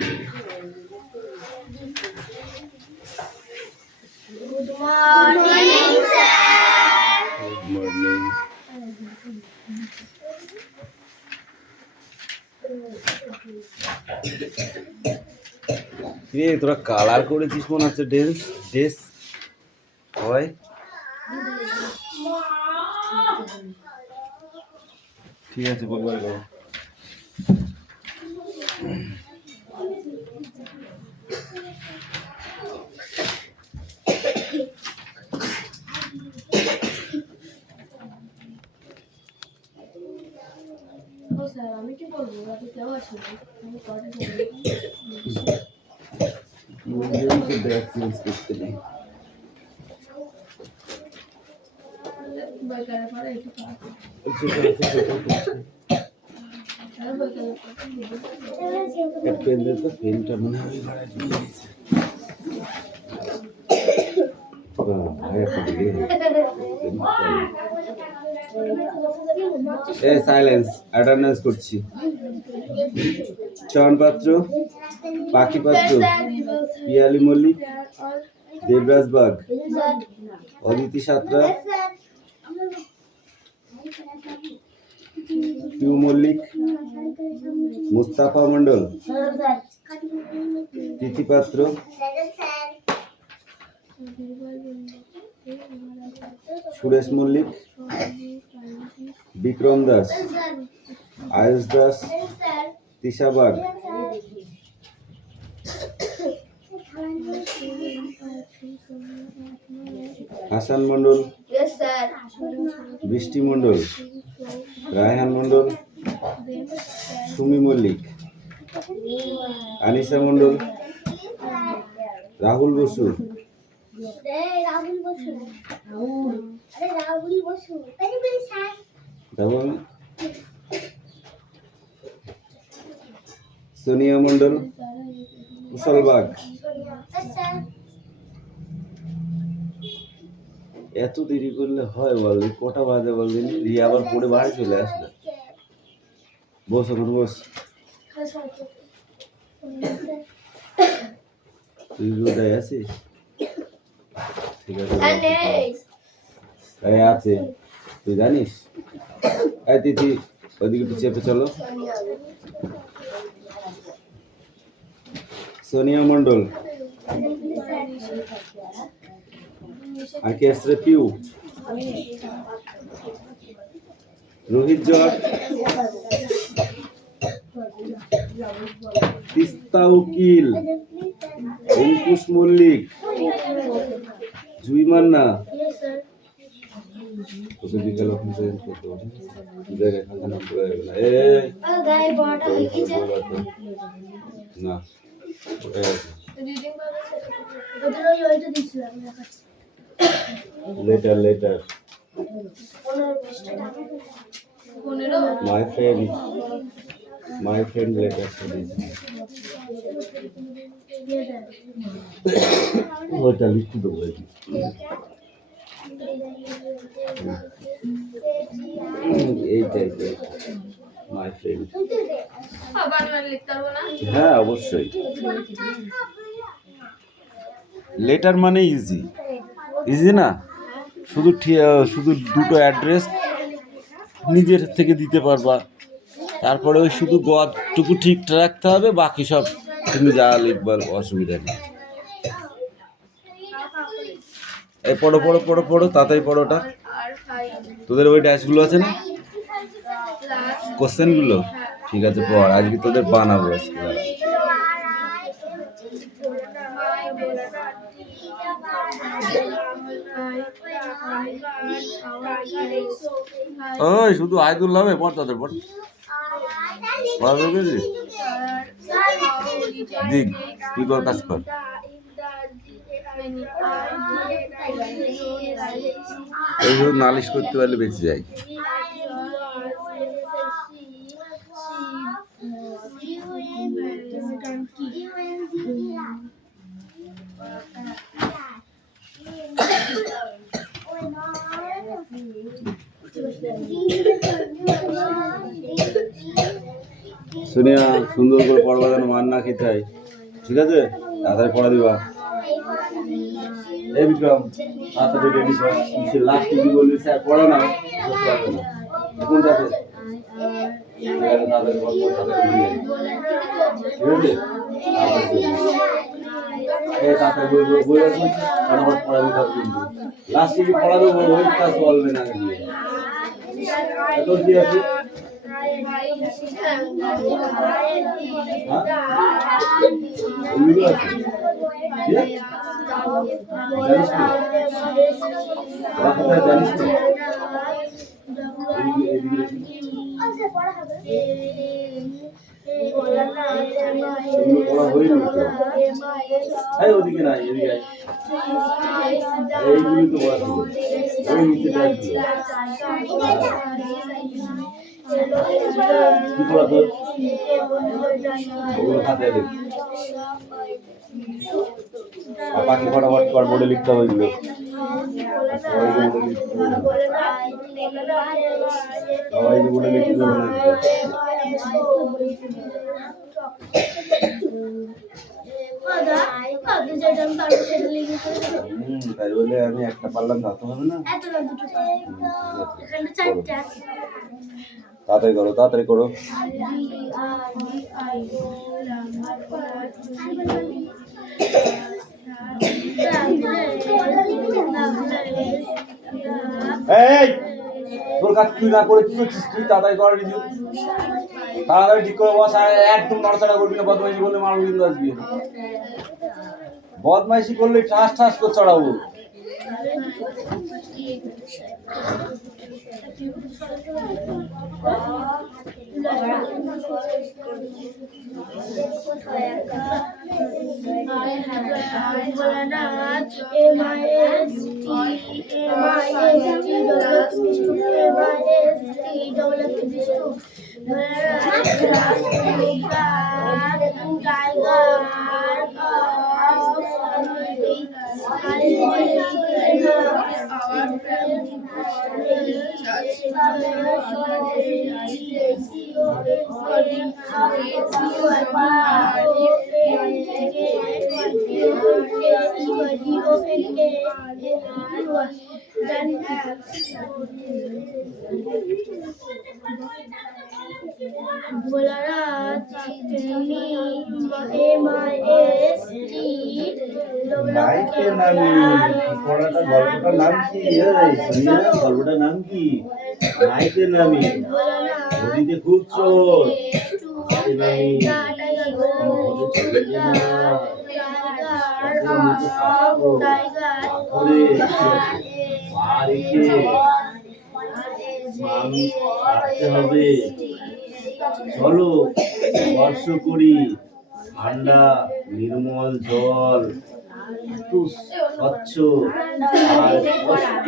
Good morning, sir. Good morning. কিরে তোরা colour করেছিস মনে হচ্ছে ড্রেস হয়। ঠিক আছে বলবার গো। আমি কি করবো? আপনি কেউ আসেন আমি কটা ড্রেস চেঞ্জ করতে নেই। বইকারের পরে একটু পেন তো পেনটা মনে হয় সাইলেন্স অ্যাটেন্ডেন্স করছি। চয়ন পাত্র, পাখি পাত্র, পিয়ালি মল্লিক, দেবরাজ বাগ, অদিতি সাঁতরা, পিউ মল্লিক, মুস্তাফা মন্ডল, তিথি পাত্র, সুরেশ মল্লিক, বিক্রম দাস, আয়ুষ দাস, তিশা বাগ, হাসান মন্ডল, বৃষ্টি মন্ডল, রায়হান মন্ডল, সুমি মল্লিক, আনিসা মন্ডল, রাহুল বসু, সোনিয়া মন্ডল, কুশল বাগ। এত দেরি করলে হয় বল? কটা বাজে বলবেন? রিয়া আবার পড়ে বাড়ি চলে আসলো। বস এখন বস। তুই রোদায় আছিস? ঠিক আছে আছে, তুই জানিস? তিথি ওইদিকে একটু চেপে চলো। সোনিয়া মন্ডল, আর কে আসছে? পিউ, রোহিত জট, তিস্তা উকিল, অঙ্কুশ মল্লিক, জুই মান্না। তোকে বিকেল ওখানে চেঞ্জ করতে হবে, জায়গায় খাজানা পড়ে যাবে না। না ওটাই আছে। Letter my friend letter to this ওটা লিখে দেবো। এই টাইপের মাই ফ্রেন্ড। হ্যাঁ অবশ্যই, লেটার মানে ইজি না, শুধু দুটো অ্যাড্রেস নিজের থেকে দিতে পারবা, তারপরে ওই শুধু গদটুকু ঠিক রাখতে হবে, বাকি সব তুমি যা লিখবার অসুবিধা নেই। এই পড়ো তাড়াতাড়ি পড়োটা। তোদের ওই ড্যাশগুলো আছে না, কোশ্চেনগুলো? ঠিক আছে পড়, আজকে তোদের বানাবো আজকে। ওই শুধু আইদুল হবে, পড় তাদের পড়। দিক তুই কর, কাজ কর। এইভাবে নালিশ করতে পারলে বেঁচে যায়। সোনিয়া সুন্দর করে পড়বা যেন মান না খেতে হয়, ঠিক আছে? তাড়াতাড়ি পড়া দিবা। এই বিক্রম তাড়াতাড়ি রেডি কর। লাস্টে কি বললি স্যার পড়া না কোনটাতে? তাড়াতাড়ি পড়, তাড়াতাড়ি বুঝিয়ে। ঠিক আছে? এই তাড়াতাড়ি বই আছে, ফটাফট পড়া দিতে হবে কিন্তু। লাস্টে কি পড়া দেবো ওই ক্লাস বলবে না দিয়ে। তোর কি আছে? ওইগুলো আছে? জানিস না? ওরা কোথায় জানিস না? পড়া হয়নি তো। এই ওদিকে নাই, এদিকে এইগুলি তো পড়া ছিল, ওই নিচে দেখ কি পড়া তোর? ওগুলো খাতায় দেখ। আর বাকি ফটাফট কর, বোর্ডে লিখতে হবে এগুলো। সবাই বোর্ডে লিখতে হবে না। তাই বলে আমি একটা পারলাম তা তো হবে না। তাড়াতাড়ি করো, তাড়াতাড়ি করো। এই তোর কাজ তুই না করে কি করছিস? তুই তাড়াতাড়ি কর, তাড়াতাড়ি ঠিক করে বস। আর একদম নড়াচড়া করবি না, বদমাইশি করলে মারবো কিন্তু আজকে। বদমাইশি করলে ঠাস ঠাস করে চড়াবো। নাইটের নামি পড়াটা গল্পটার নাম কি? গল্পটার নাম কি? নাইটের নামি নদীতে খুব চোর নামি হবে। চলো স্পর্শ করি ঠান্ডা নির্মল জল, এত স্বচ্ছ আর স্পষ্ট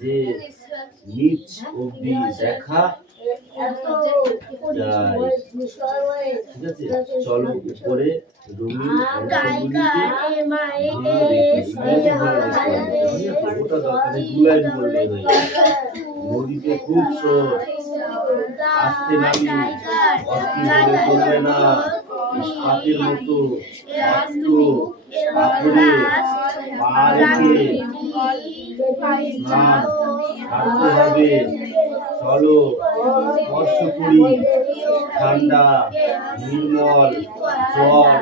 যে নিচ অব্দি দেখা যায়। ঠিক আছে, চলো উপরে রঙিন নদীতে খুব স্রোত, আসতে নামি অস্থির হলে চলবে না। হাতের মতো শক্ত পাথরে পা রেখে স্নান করতে হবে। চলো স্পর্শ করি ঠান্ডা নির্মল জল,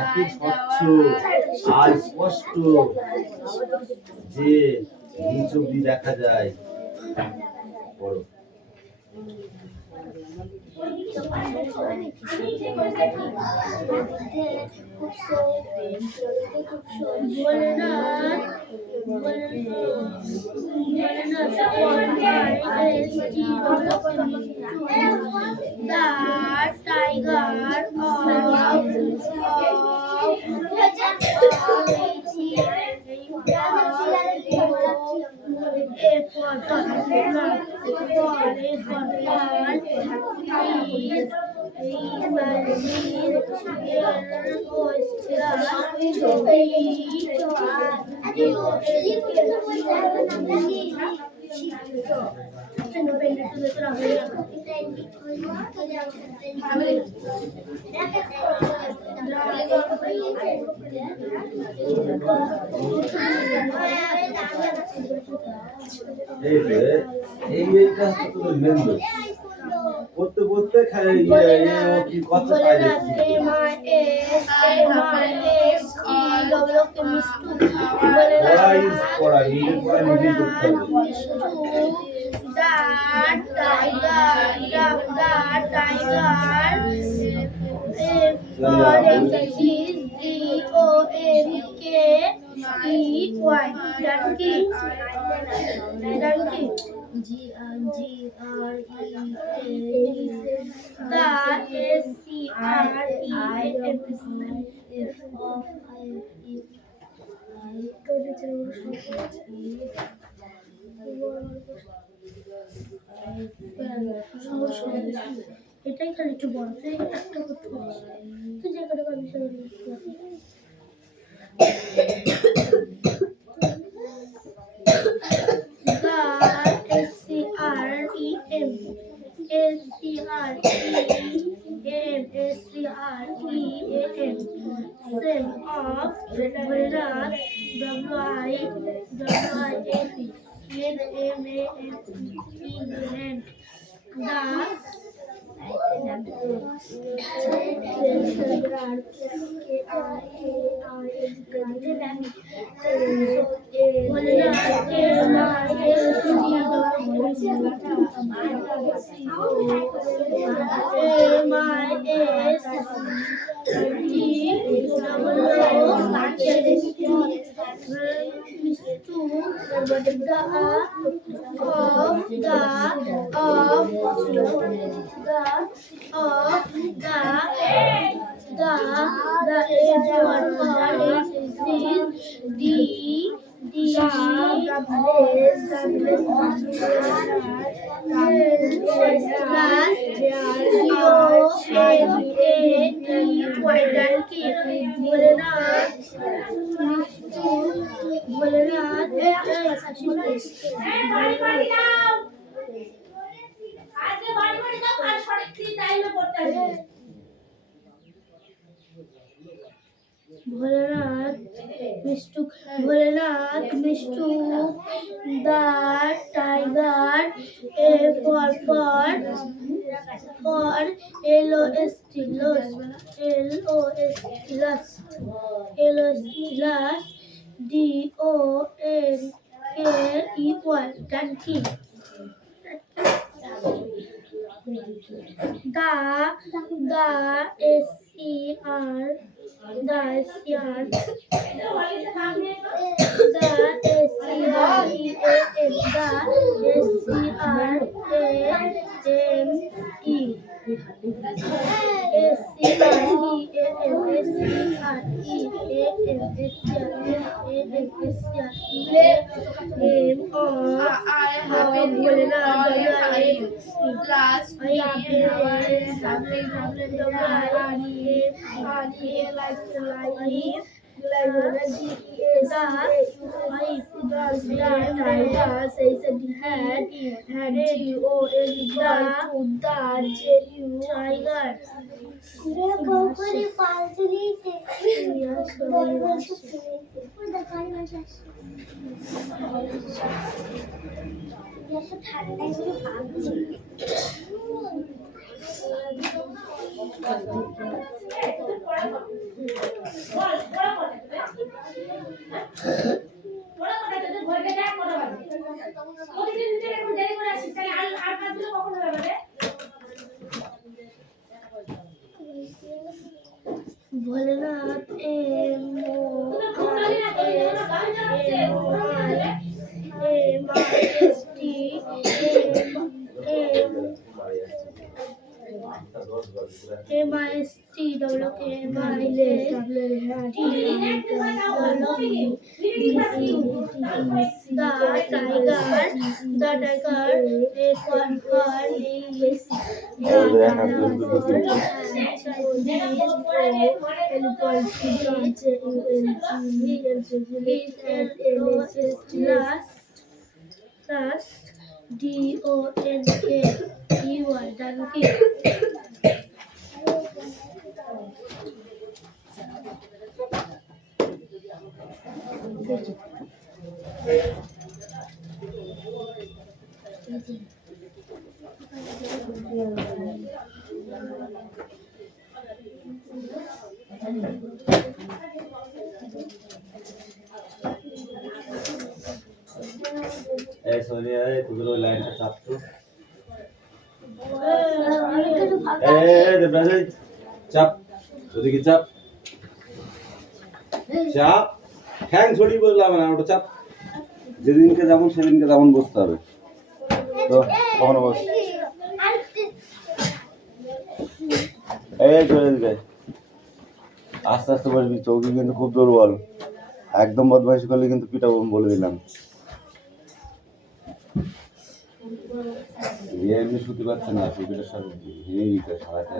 এত স্বচ্ছ আর স্পষ্ট যে নিচ অব্দি দেখা যায়। পড়ো। এইটা হচ্ছে তোমার মেন দোষ করতে করতে কি কথা পড়া নিজে পড়া নিজেই করতে হবে এটাই খালি একটু বড় তুই একটা করতে পারিস তুই যে কটা করবি Same of Bharat WIAP Bholenath, Mishtu, the tiger, A for LOST, DONKEY, donkey. Bholenath, Trust, DONKEY, donkey. এই সোনিয়া এই তোদের ওই লাইনটা চাপ তো দেবরাজ চাপ ওদিকে চাপ চাপ ঠ্যাং ছড়িয়ে বললাম না ওটা চাপ যেদিনকে যেমন সেদিনকে তেমন বসতে হবে তো কখনো বস এই চলে দিবে আস্তে আস্তে বসবি চৌকি কিন্তু খুব দুর্বল একদম বদমাইশি করলে কিন্তু পিটাবো বলে দিলাম এমনি শুতে পারছে না শুকিটা সব ভেঙে গেছে সারাতে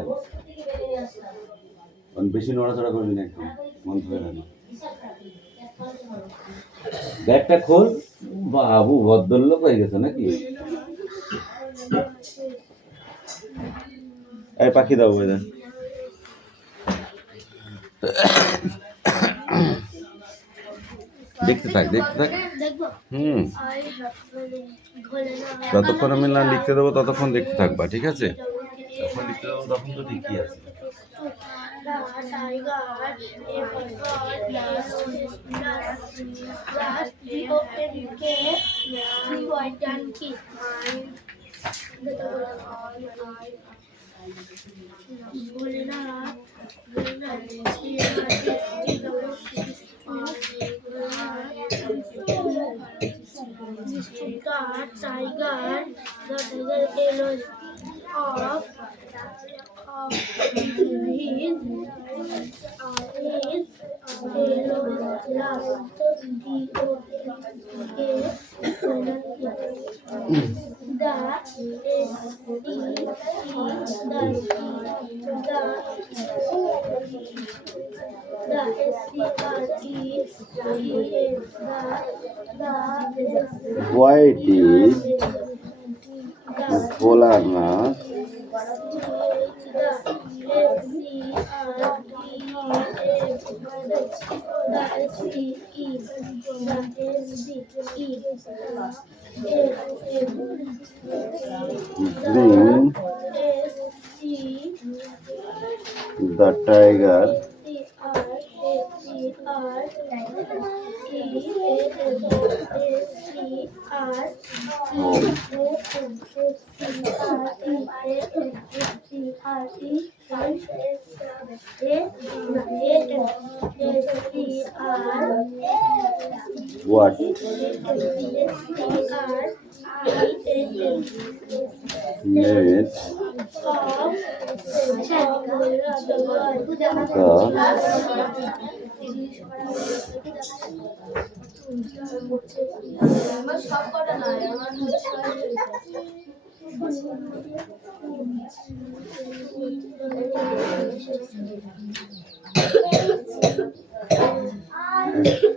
বেশি নড়াচড়া করবি না একদম মন ধরে না ব্যাগটা খোল বাবু ভদ্রলোক হয়ে গেছে নাকি এই পাখি দাও ওই দেন দেখতে থাক যতক্ষণ আমি না লিখতে দেবো ততক্ষণ দেখতে থাকবা ঠিক আছে যখন লিখতে দেবো তখন তো ঠিকই আছে The tiger yellows of his White is Polarnath. Green, the tiger. What? Made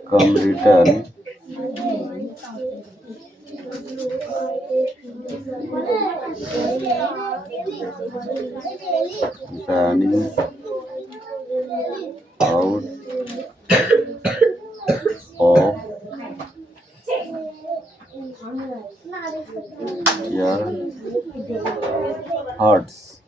come return turning out of your hearts.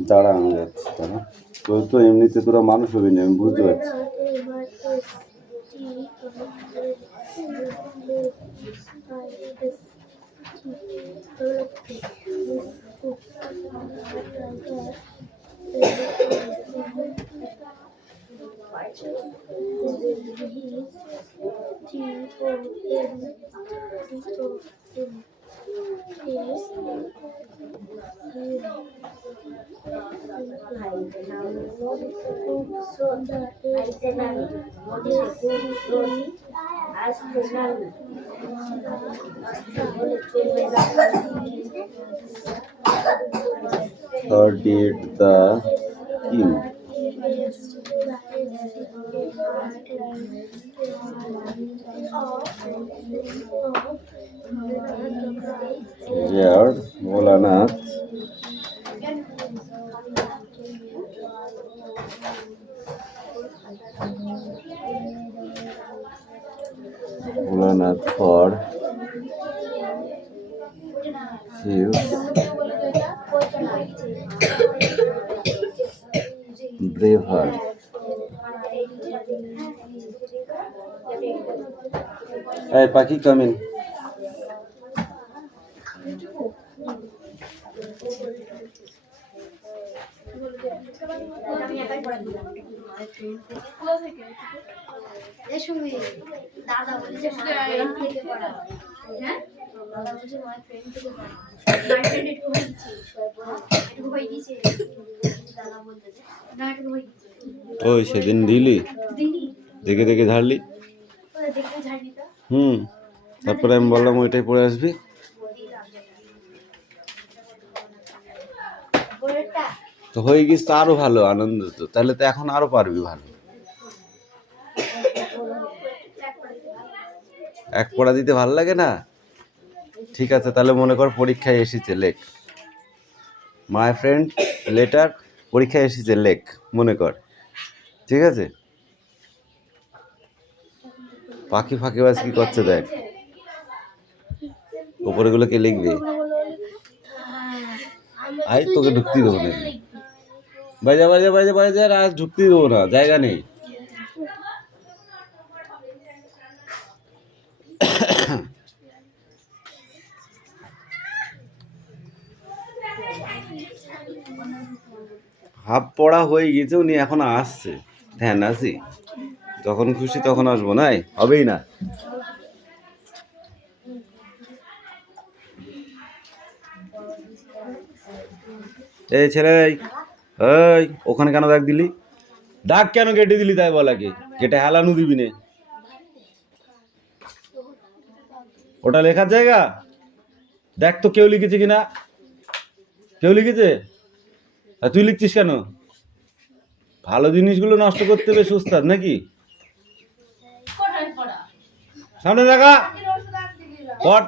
দাঁড়া আমি যাচ্ছি দাঁড়া তোর তো এমনিতে তোরা মানুষ হবি না আমি বুঝতে পারছি Third did the king. Here, Volanath for his brave heart. Hey, Paki, come in. দাদা বলেছে থেকে পড়া হ্যাঁ দাদা বলেছে মাই ফ্রেন্ড থেকে পড়া মাই ফ্রেন্ড একটু হয়ে গেছে দাদা বলতেছে না একটু হয়ে গেছে ওই সেদিন দিলি দেখে দেখে ঝাড়লি দেখতে ঝাড়ি তো তারপরে আমি বললাম ওইটাই পরে আসবি তো হয়ে গেছে তো আরো ভালো আনন্দ তো তাহলে তো এখন আরো পারবি ভালো এক পড়া দিতে ভালো লাগে না ঠিক আছে তাহলে মনে কর পরীক্ষায় এসেছে লেখ মাই ফ্রেন্ড লেটার পরীক্ষায় এসেছে লেখ মনে কর ঠিক আছে পাখি ফাঁকিবাজ কি করছে দেখ উপরে গুলো কে লিখবে আই তোকে ঢুকতে দেবো না বাজা বাজা বাজা বাজা আজ ঢুকতে দেবো না জায়গা নেই হাফ পড়া হয়ে গেছে উনি এখন আসছে ধ্যান আছি যখন খুশি তখন আসবো নাই হবেই না এই ছেলে এই ওখানে কেন ডাক দিলি ডাক কেন কেটে দিলি তাই বলাকে কেটে হেলানো দিবি নে ওটা লেখার জায়গা দেখ তো কেউ লিখেছে কিনা কেউ লিখেছে আর তুই লিখছিস কেন ভালো জিনিসগুলো নষ্ট করতে বেশ উস্তাদ নাকি সামনে দেখা পট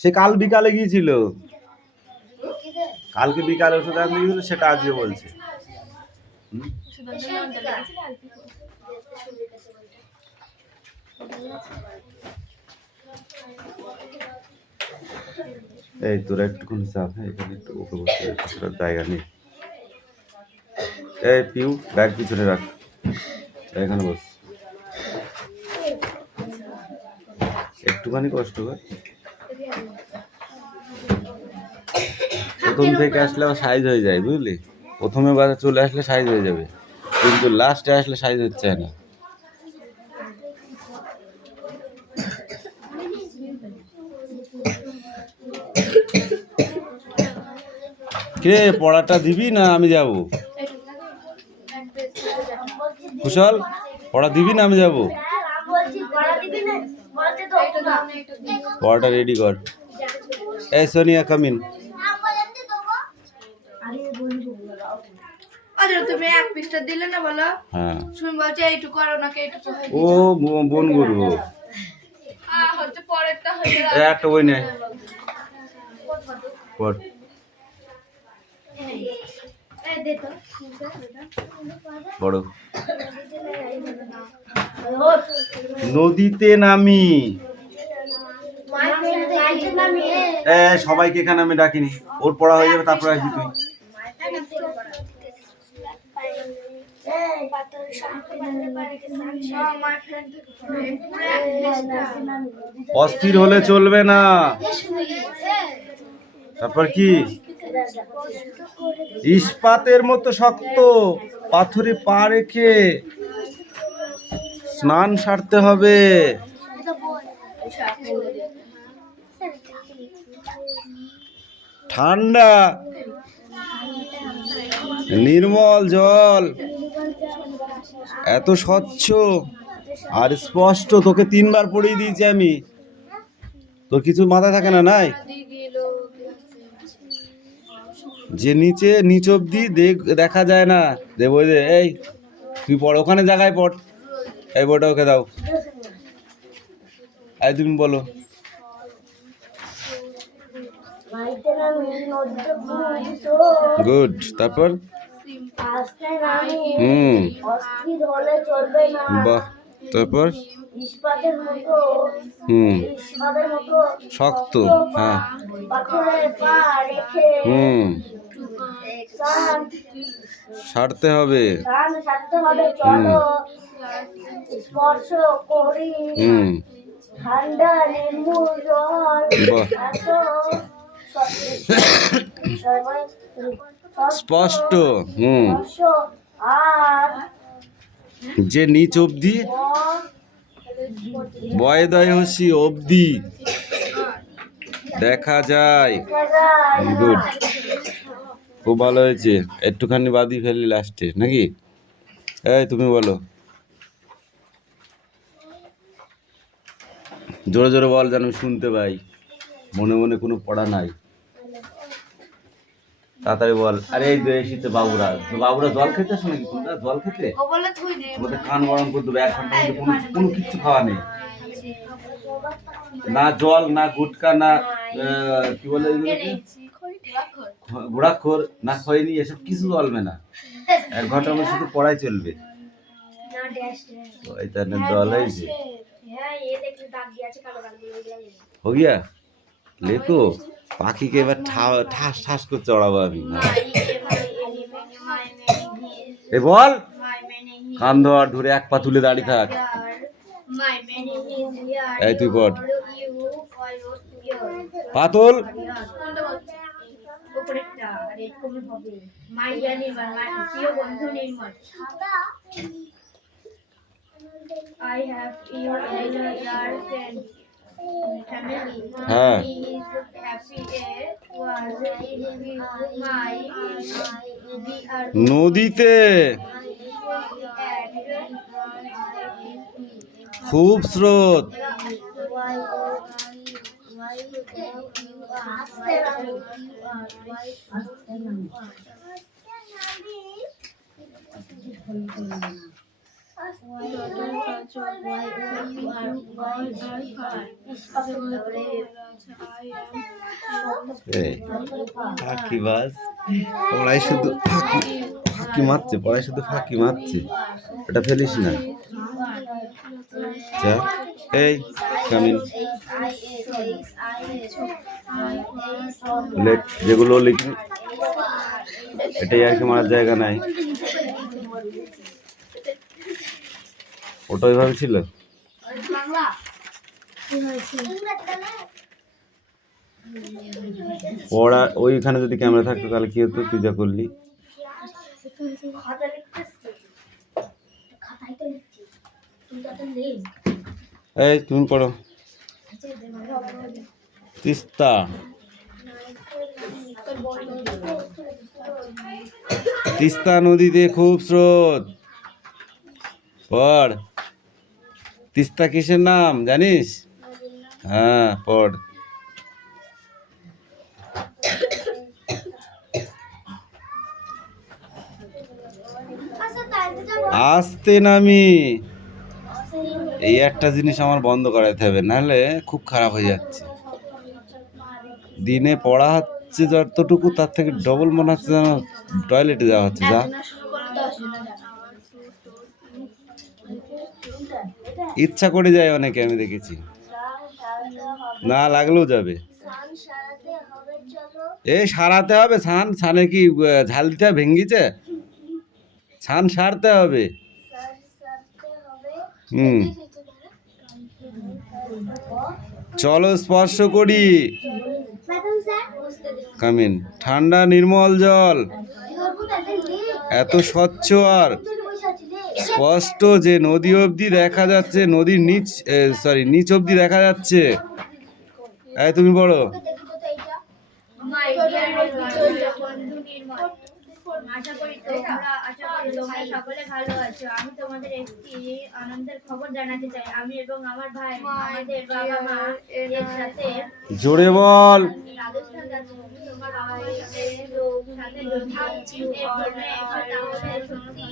সে কাল বিকালে গিয়েছিল কালকে বিকালে ওষুধ আনতে গিয়েছিল সেটা আজকে বলছে এই তোরা একটুখানি চাপ হ্যাঁ এখানে একটু ওকে বসে জায়গা নেই এই পিউ ব্যাগ পিছনে রাখ এখানে বস একটুখানি কষ্ট কর প্রথম থেকে আসলে সাইজ হয়ে যায় বুঝলি প্রথমে বারে চলে আসলে সাইজ হয়ে যাবে কিন্তু লাস্টে আসলে সাইজ হচ্ছে না কে পড়াটা দিবি না আমি যাব কুশল পড়া দিবি না আমি যাব পড়াটা রেডি কর এই সোনিয়া কামিন তুমি এক পৃষ্ঠা দিলে না বলো হ্যাঁ শুন বলছে এইটুকু আর ওনাকে এইটুকু ও বোন করবো হচ্ছে পরেরটা হয়ে একটা বই নেই পড় বড় নদীতে নামি সবাইকে এখানে আমি ডাকিনি ওর পড়া হয়ে যাবে তারপরে আসবি তুই অস্থির হলে চলবে না তারপর কি ইস্পাতের মতো শক্ত পাথরে পা রেখে স্নান সারতে হবে। ঠান্ডা নির্মল জল, এত স্বচ্ছ আর স্পষ্ট। তোকে 3বার পড়িয়ে দিয়েছি আমি, তোর কিছু মাথায় থাকে না? নাই যে নিচ অব্দি দেখা যায় না। দেব এই তুই পড়, ওখানে জায়গায় পড়। এই বইটা ওকে দাও। এই তুমি বলো। গুড। তারপর বাহ। তারপর শক্ত। হ্যাঁ। সারতে হবে। স্পর্শ করি ঠান্ডা নির্মল জল, স্পষ্ট। আর যে নিচ অবধি বয়দয় হসি অবধি দেখা যায়। গুড, খুব ভালো হয়েছে। একটুখানি বাদি ফেললি লাস্টে নাকি? এই তুমি বলো। জোরে জোরে বল যেন শুনতে পাই। মনে মনে কোনো পড়া নাই, তাড়াতাড়ি বল। আরে এই শীতে বাবুরা জল খেতে আসো নাকি তোমরা? জল খেতে তোমাদের কান গরম করে দেবে। 1 ঘন্টার মধ্যে কোনো কিচ্ছু খাওয়া নেই, না জল, না গুটকা, না কি বলে ঘোড়াক্ষর, না খয়নি, এসব কিছু চলবে না। 1 ঘন্টার মধ্যে শুধু পড়াই চলবে। জল হয়েছে। हो गया? ले तो পাখি কে এবার ঠাস ঠাস করে চড়াবো আমি। এ বল, কান ধর, ধরে 1 পা তুলে দাঁড়িয়ে থাক। এই তুই পড়। পাতল I have your friend family. হ্যাঁ। He is happy was my নদীতে খুব স্রোত। ফাঁকিবাজ, পড়াই শুধু ফাঁকি মারছে, পড়াই শুধু ফাঁকি মারছে। এটা ফেলিস না। এই কামিন লেট, যেগুলো লিখি এটাই আর কি মারার জায়গা নাই। ওটা ওইভাবে ছিল। পড়া ওইখানে যদি ক্যামেরা থাকতো তাহলে কি হতো? তুই যা করলি। এই তুমি পড়ো। তিস্তা তিস্তা নদীতে খুব স্রোত। পড়। তিস্তা কিসের নাম জানিস? হ্যাঁ পড়। আস্তে নামি। এই একটা জিনিস আমার বন্ধ করাতে হবে, নাহলে খুব খারাপ হয়ে যাচ্ছে। দিনে পড়া হচ্ছে যতটুকু, তার থেকে ডবল মনে হচ্ছে যেন টয়লেটে যাওয়া হচ্ছে। যা ইচ্ছা করে যায় অনেকে, আমি দেখেছি। না লাগলেও যাবে। এই সারাতে হবে। ছানে কি ঝাল দিতে ভেঙ্গিছে? ছান সারতে হবে। চলো স্পর্শ করি। কামিন ঠান্ডা নির্মল জল, এত স্বচ্ছ আর স্পষ্ট যে নদী অবধি দেখা যাচ্ছে, নদীর নিচ নিচ অবধি দেখা যাচ্ছে। এই তুমি বলো। My dear বন্ধু নির্মল, আশা করি তোমরা সকলে ভালো আছো। আমি তোমাদের একটি আনন্দের খবর জানাতে চাই। আমি এবং আমার ভাই আমাদের বাবা মা এর সাথে জোরে বল। রাজস্থান যাচ্ছি। তুমি তোমার বাবা মার সাথে যদি থাকছো, এর জন্য একটু তাহলে সত্যি